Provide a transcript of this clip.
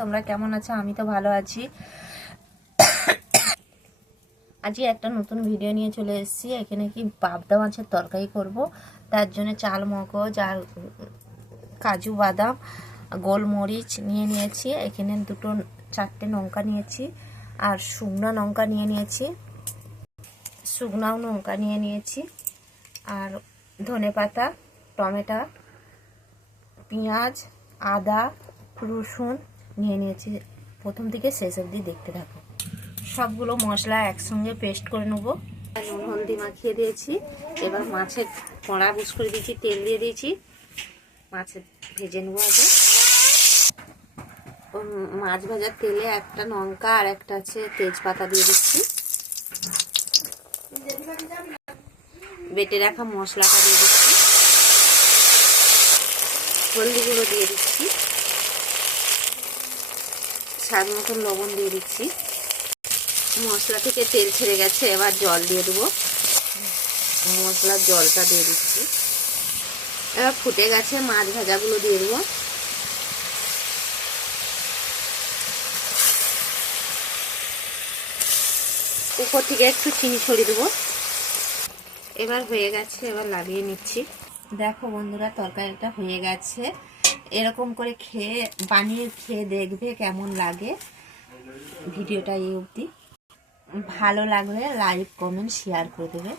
তোমরা কেমন আছো? আমি তো ভালো আছি। আজকে একটা নতুন ভিডিও নিয়ে চলে এসেছি। এখানে কি পাবদা মাছের তরকারি করব। তার জন্য চাল মগজ আর কাজু বাদাম গোলমরিচ নিয়ে নিয়েছি। এখানে চারটে লঙ্কা নিয়েছি আর শুকনো লঙ্কা নিয়ে নিয়েছি, শুকনো লঙ্কা নিয়ে নিয়েছি আর ধনেপাতা, টমেটো, পেঁয়াজ, আদা, রসুন নিয়ে নিয়েছি। প্রথম থেকে শেষ অবধি দেখতে থাকো। সবগুলো মশলা একসঙ্গে পেস্ট করে নেবো। নুন হলদি মাখিয়ে দিয়েছি। এবার মাছের কড়া বুস করে দিয়েছি, তেল দিয়ে দিয়েছি। মাছের ভেজে নেবো আগে। মাছ ভাজার তেলে একটা লঙ্কা আর একটা আছে তেজপাতা দিয়ে দিচ্ছি। বেটে রাখা মশলাটা দিয়ে দিচ্ছি। হলদি গুঁড়ো দিয়ে দিচ্ছি, স্বাদ মতন লবণ দিয়ে দিচ্ছি। মশলা থেকে তেল ছেড়ে গেছে, এবার জল দিয়ে দেবো। মশলার জলটা দিয়ে দিচ্ছি। এবার ফুটে গেছে, মাছ ভাজাগুলো দিয়ে দেবো। উপর থেকে একটু চিনি ছড়িয়ে দেবো। এবার হয়ে গেছে, এবার লাগিয়ে নিচ্ছি। দেখো বন্ধুরা, তরকারিটা হয়ে গেছে। এরকম করে বানিয়ে খেয়ে দেখবে কেমন লাগে। ভিডিওটা এই অবধি ভালো লাগলে লাইক কমেন্ট শেয়ার করে দেবে।